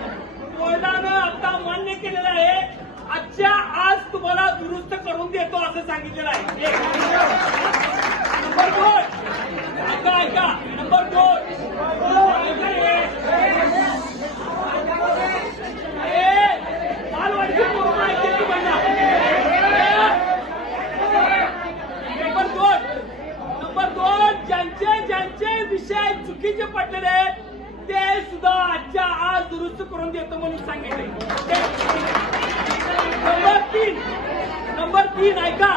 कोर्टानं आता मान्य केलेलं आहे, आजच्या आज तुम्हाला दुरुस्त करून देतो असं सांगितलेलं आहे. एक. नंबर 2, ऐका नंबर 2, मालवाडची पूर्ण ऐकते की बघा. नंबर 2, ज्यांचे विषय चुकीचे पडलेले आहेत ते सुद्धा आजच्या आज दुरुस्त करून देतो म्हणून सांगितले. नंबर 3 ऐका,